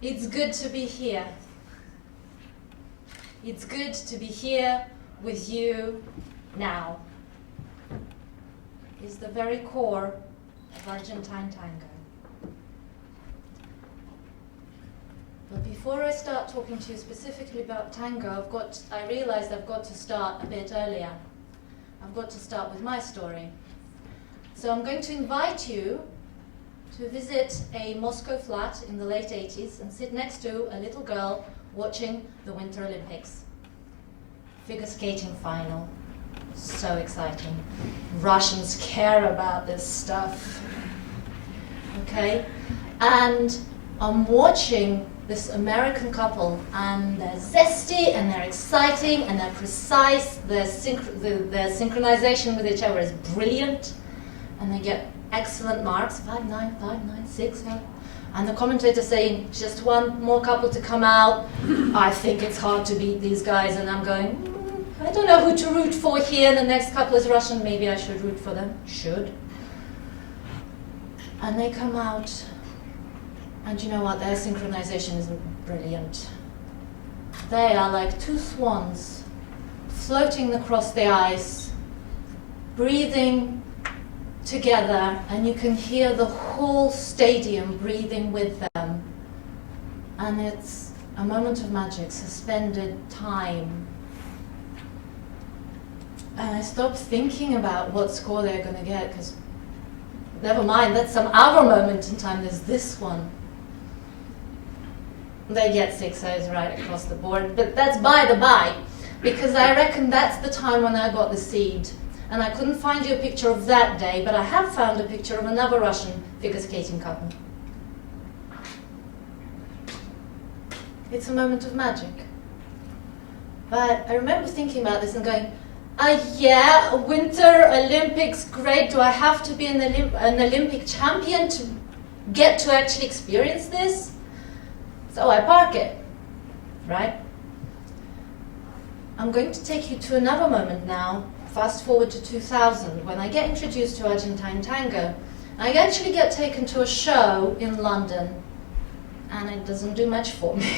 It's good to be here. It's good to be here with you now. It's the very core of Argentine Tango. But before I start talking to you specifically about tango, I realized I've got to start a bit earlier. I've got to start with my story. So I'm going to invite you to visit a Moscow flat in the late 80s and sit next to a little girl watching the Winter Olympics. Figure skating final. So exciting. Russians care about this stuff. Okay? And I'm watching this American couple, and they're zesty, and they're exciting, and they're precise. Their synchronization with each other is brilliant, and they get excellent marks, 5-9, 5-9, 6, and the commentator saying, just one more couple to come out. I think it's hard to beat these guys, and I'm going, I don't know who to root for here. The next couple is Russian, maybe I should root for them. Should. And they come out, and you know what, their synchronization is brilliant. They are like two swans floating across the ice, breathing together, and you can hear the whole stadium breathing with them. And it's a moment of magic, suspended time. And I stopped thinking about what score they're going to get, because never mind, that's some other moment in time. There's this one. They get 6-0s right across the board, but that's by the by, because I reckon that's the time when I got the seed. And I couldn't find you a picture of that day, but I have found a picture of another Russian figure skating couple. It's a moment of magic. But I remember thinking about this and going, yeah, Winter Olympics, great. Do I have to be an Olympic champion to get to actually experience this? So I park it, right? I'm going to take you to another moment now. Fast forward to 2000, when I get introduced to Argentine Tango. I actually get taken to a show in London, and it doesn't do much for me.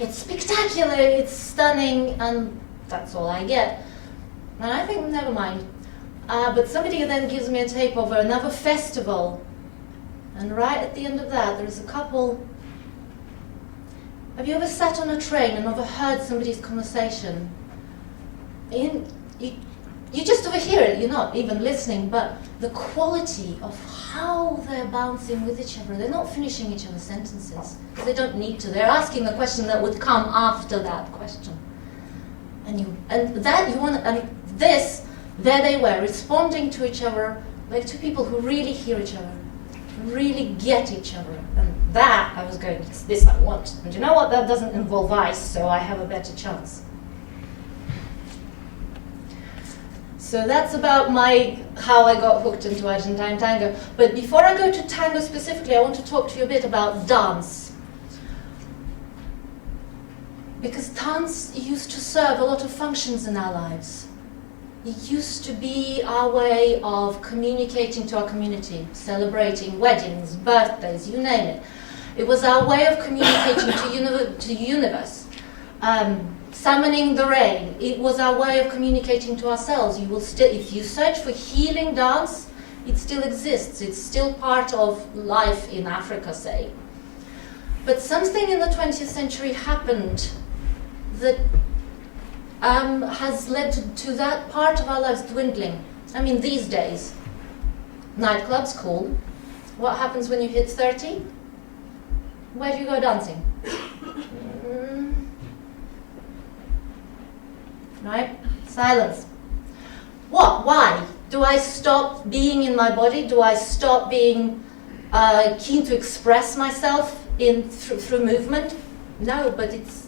It's spectacular, it's stunning, and that's all I get. And I think, never mind. But somebody then gives me a tape of another festival, and right at the end of that, there's a couple. Have you ever sat on a train and overheard somebody's conversation? You just overhear it, you're not even listening, but the quality of how they're bouncing with each other, they're not finishing each other's sentences, because they don't need to. They're asking a question that would come after that question. There they were, responding to each other like two people who really hear each other, really get each other. And that, I was going, it's this I want. And you know what, that doesn't involve ice, so I have a better chance. So that's about how I got hooked into Argentine Tango. But before I go to tango specifically, I want to talk to you a bit about dance. Because dance used to serve a lot of functions in our lives. It used to be our way of communicating to our community, celebrating weddings, birthdays, you name it. It was our way of communicating to the universe. Summoning the rain. It was our way of communicating to ourselves. You will still, if you search for healing dance, it still exists. It's still part of life in Africa, say. But something in the 20th century happened that has led to that part of our lives dwindling. I mean, these days, nightclubs, cool. What happens when you hit 30? Where do you go dancing? Right? Silence. What? Why? Do I stop being in my body? Do I stop being keen to express myself through movement? No, but it's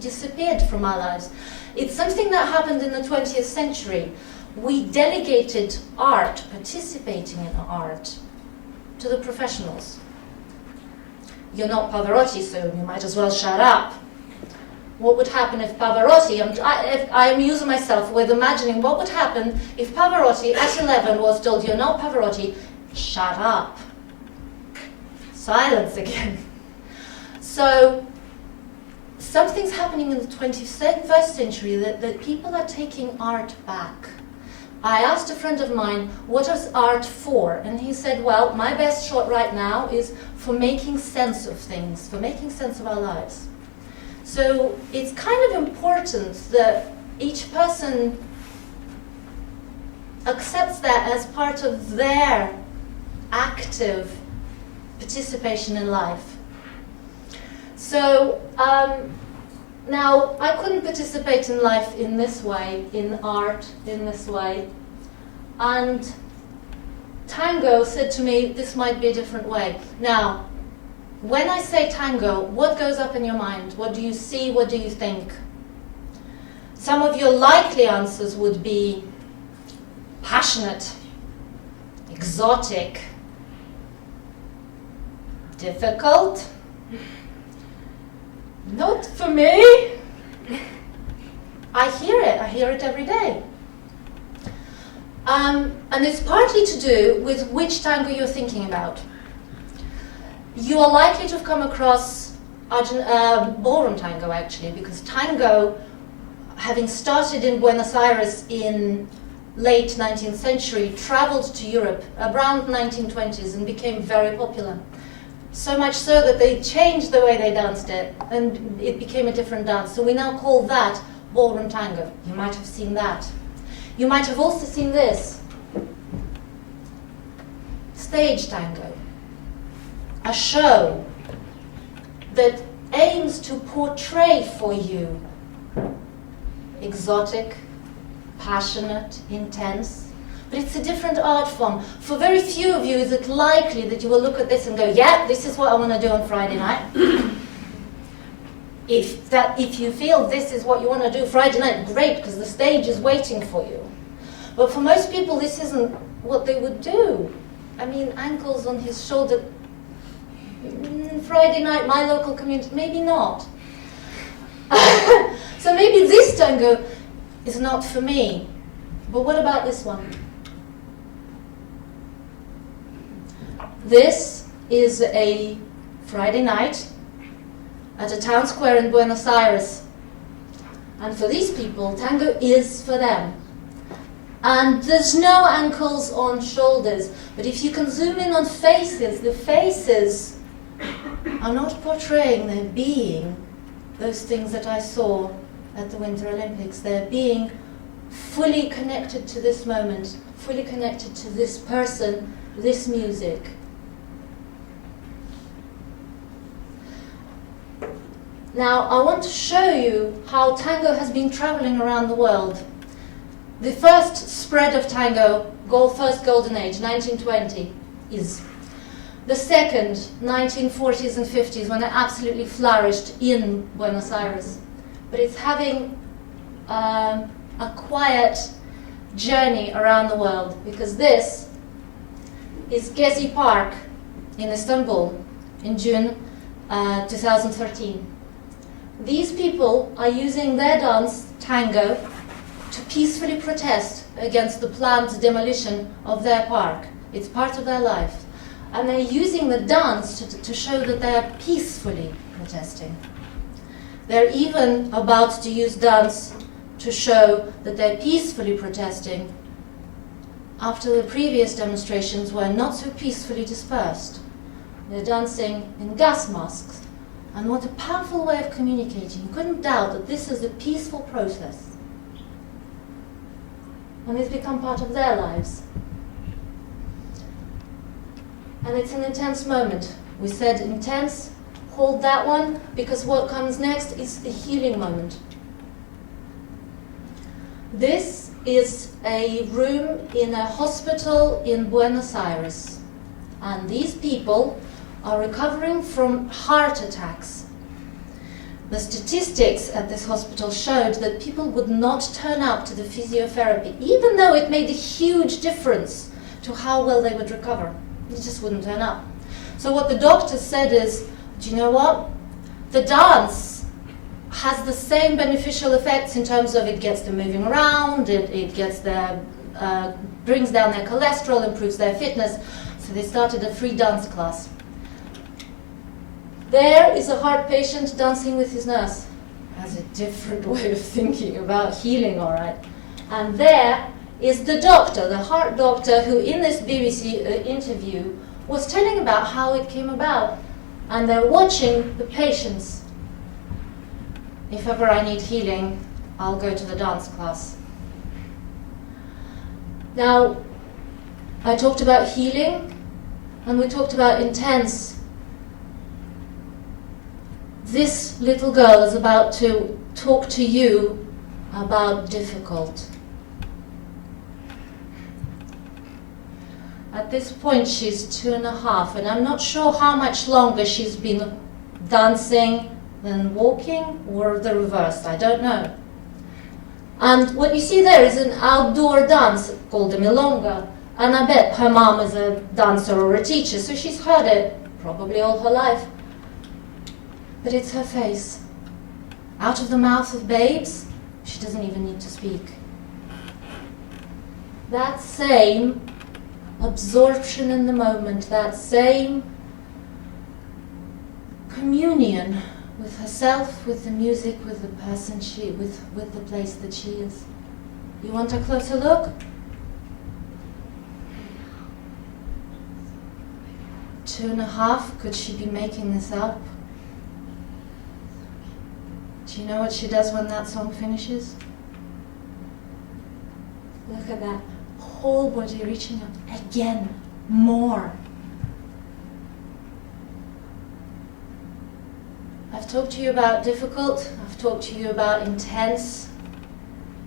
disappeared from our lives. It's something that happened in the 20th century. We delegated art, participating in art, to the professionals. You're not Pavarotti, so you might as well shut up. What would happen if Pavarotti, I amuse myself with imagining what would happen if Pavarotti at 11 was told, you're not Pavarotti, shut up. Silence again. So something's happening in the 21st century that people are taking art back. I asked a friend of mine, what is art for? And he said, well, my best shot right now is for making sense of things, for making sense of our lives. So it's kind of important that each person accepts that as part of their active participation in life. So now, I couldn't participate in life in this way, in art in this way, and tango said to me, this might be a different way. Now, when I say tango, what goes up in your mind? What do you see? What do you think? Some of your likely answers would be passionate, exotic, difficult. Not for me. I hear it every day. And it's partly to do with which tango you're thinking about. You are likely to have come across ballroom tango, actually, because tango, having started in Buenos Aires in late 19th century, traveled to Europe around 1920s and became very popular. So much so that they changed the way they danced it, and it became a different dance. So we now call that ballroom tango. You might have seen that. You might have also seen this. Stage tango. A show that aims to portray for you exotic, passionate, intense. But it's a different art form. For very few of you, is it likely that you will look at this and go, yeah, this is what I want to do on Friday night. If you feel this is what you want to do Friday night, great, because the stage is waiting for you. But for most people, this isn't what they would do. I mean, ankles on his shoulder, Friday night, my local community, maybe not. So maybe this tango is not for me. But what about this one? This is a Friday night at a town square in Buenos Aires. And for these people, tango is for them. And there's no ankles on shoulders. But if you can zoom in on faces, the faces are not portraying, they're being those things that I saw at the Winter Olympics. They're being fully connected to this moment, fully connected to this person, this music. Now, I want to show you how tango has been traveling around the world. The first spread of tango, first golden age, 1920, is. The second, 1940s and 50s, when it absolutely flourished in Buenos Aires. But it's having a quiet journey around the world, because this is Gezi Park in Istanbul in June 2013. These people are using their dance, tango, to peacefully protest against the planned demolition of their park. It's part of their life. And they're using the dance to show that they're peacefully protesting. They're even about to use dance to show that they're peacefully protesting after the previous demonstrations were not so peacefully dispersed. They're dancing in gas masks. And what a powerful way of communicating. You couldn't doubt that this is a peaceful process. And it's become part of their lives. And it's an intense moment. We said intense, hold that one, because what comes next is the healing moment. This is a room in a hospital in Buenos Aires. And these people are recovering from heart attacks. The statistics at this hospital showed that people would not turn up to the physiotherapy, even though it made a huge difference to how well they would recover. They just wouldn't turn up. So what the doctor said is, do you know what? The dance has the same beneficial effects in terms of it gets them moving around, it gets their, brings down their cholesterol, improves their fitness. So they started a free dance class. There is a heart patient dancing with his nurse. Has a different way of thinking about healing, all right. And there is the doctor, the heart doctor, who in this BBC interview was telling about how it came about. And they're watching the patients. If ever I need healing, I'll go to the dance class. Now, I talked about healing, and we talked about intense. This little girl is about to talk to you about difficult. At this point, she's 2.5, and I'm not sure how much longer she's been dancing than walking, or the reverse, I don't know. And what you see there is an outdoor dance called a milonga, and I bet her mom is a dancer or a teacher, so she's heard it probably all her life. But it's her face. Out of the mouth of babes, she doesn't even need to speak. That same absorption in the moment, that same communion with herself, with the music, with the person with the place that she is. You want a closer look? 2.5, could she be making this up? Do you know what she does when that song finishes? Look at that whole body reaching up again, more. I've talked to you about difficult, I've talked to you about intense.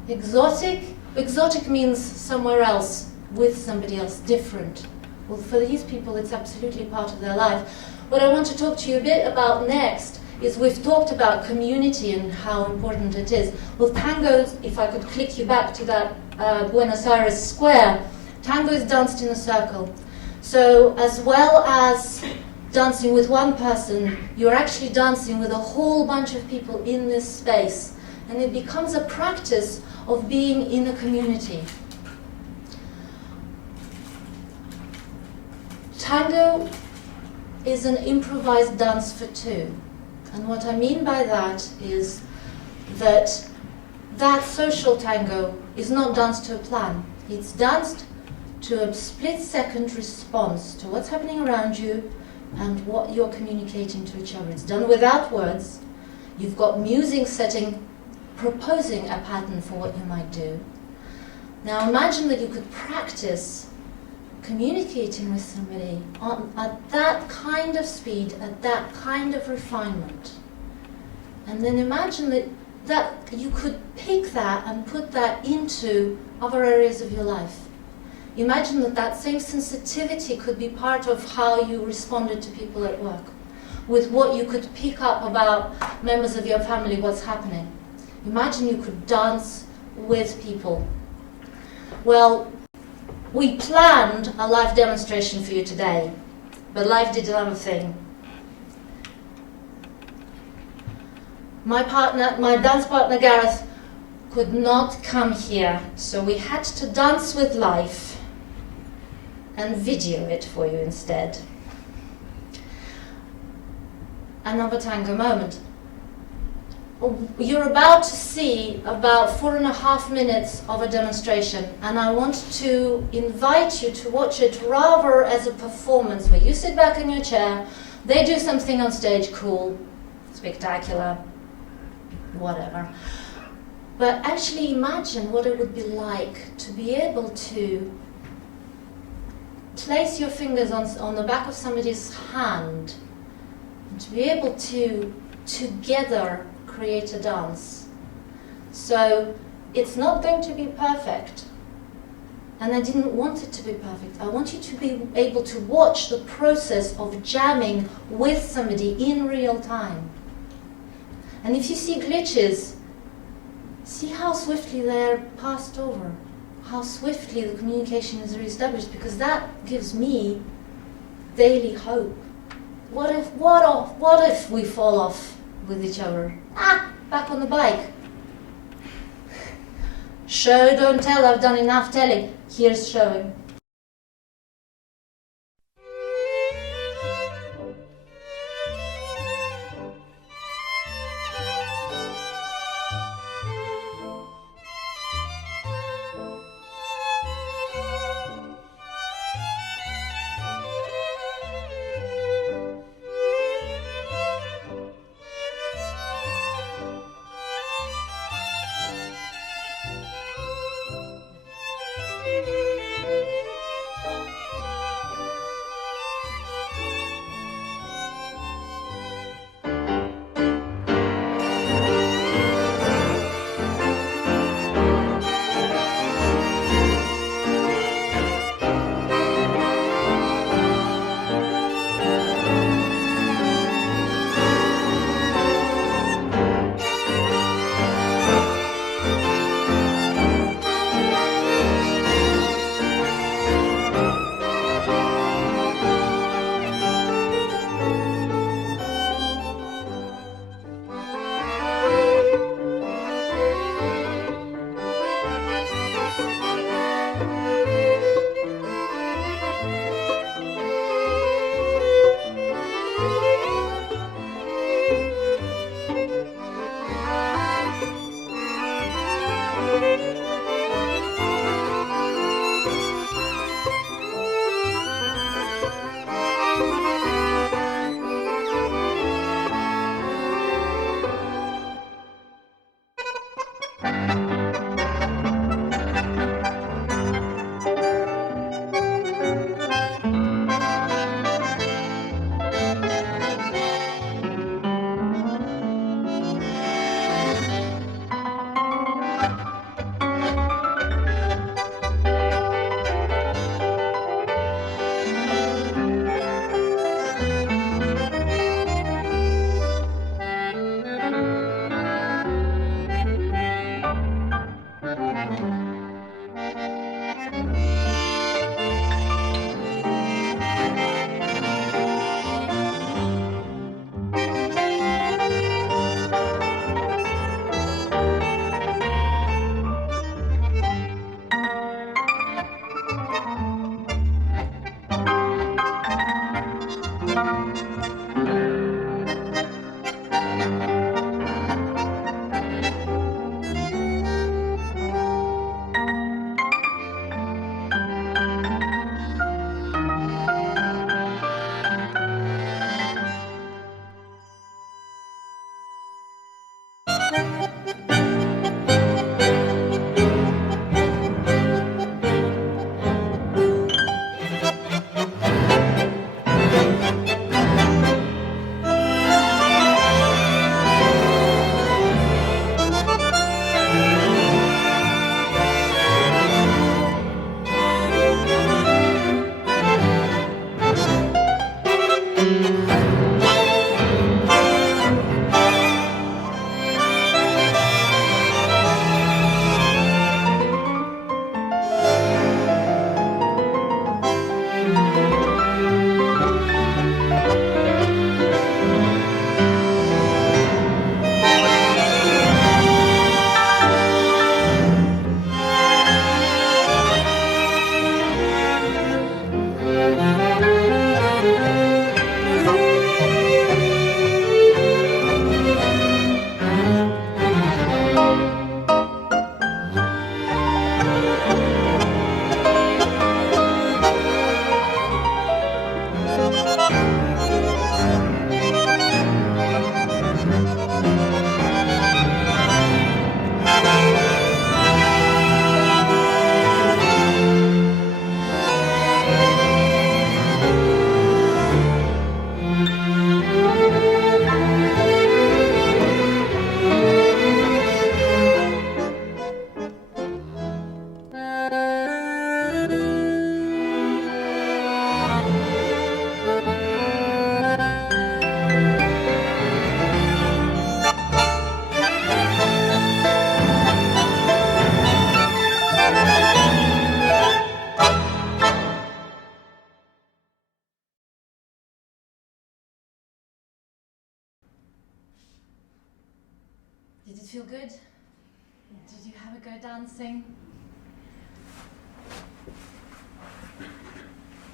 Exotic means somewhere else, with somebody else, different. Well, for these people, it's absolutely part of their life. What I want to talk to you a bit about next is we've talked about community and how important it is. Well, tango, if I could click you back to that Buenos Aires square, tango is danced in a circle. So as well as dancing with one person, you're actually dancing with a whole bunch of people in this space. And it becomes a practice of being in a community. Tango is an improvised dance for two. And what I mean by that is that that social tango is not danced to a plan. It's danced to a split-second response to what's happening around you and what you're communicating to each other. It's done without words. You've got music setting, proposing a pattern for what you might do. Now imagine that you could practice communicating with somebody at that kind of speed, at that kind of refinement. And then imagine that you could pick that and put that into other areas of your life. Imagine that same sensitivity could be part of how you responded to people at work, with what you could pick up about members of your family, what's happening. Imagine you could dance with people. Well, we planned a live demonstration for you today, but life did another thing. My dance partner Gareth could not come here, so we had to dance with life and video it for you instead. Another tango moment. You're about to see about 4.5 minutes of a demonstration, and I want to invite you to watch it rather as a performance where you sit back in your chair, they do something on stage, cool, spectacular, whatever. But actually imagine what it would be like to be able to place your fingers on the back of somebody's hand and to be able to together create a dance. So it's not going to be perfect, and I didn't want it to be perfect. I want you to be able to watch the process of jamming with somebody in real time. And if you see glitches, see how swiftly they're passed over, how swiftly the communication is reestablished, because that gives me daily hope. What if we fall off with each other? Back on the bike. Show, don't tell, I've done enough telling. Here's showing. Did it feel good? Did you have a go dancing?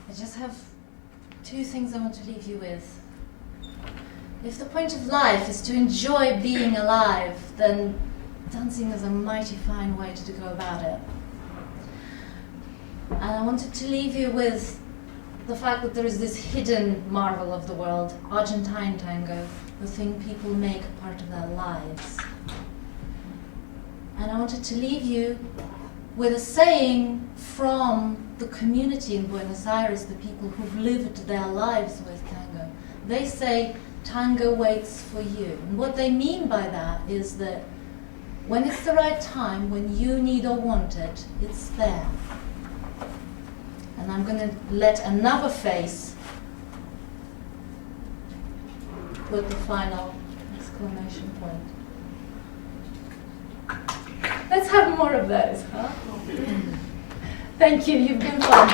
I just have 2 things I want to leave you with. If the point of life is to enjoy being alive, then dancing is a mighty fine way to go about it. And I wanted to leave you with the fact that there is this hidden marvel of the world, Argentine Tango, the thing people make part of their lives. And I wanted to leave you with a saying from the community in Buenos Aires, the people who've lived their lives with tango. They say, tango waits for you. And what they mean by that is that when it's the right time, when you need or want it, it's there. And I'm going to let another face put the final exclamation point. Let's have more of those, huh? Thank you, you've been fun.